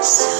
Sa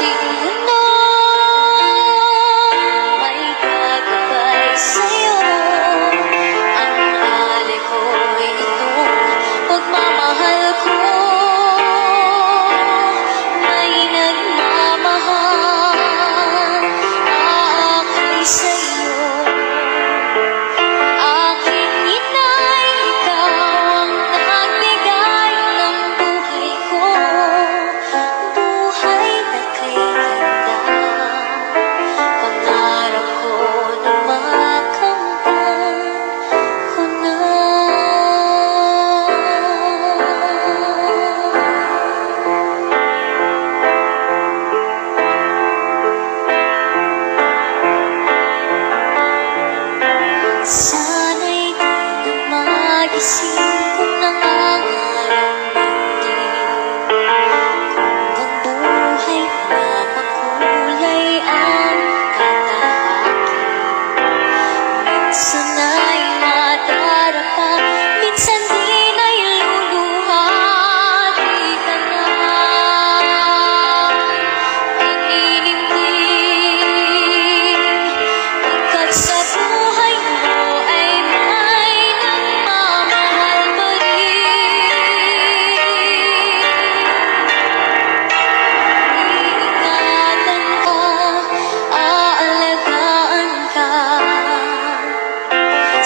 Do you know? see.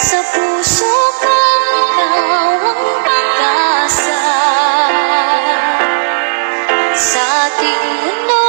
Sa puso ka, ikaw ang pag-asa. Sa ating mundo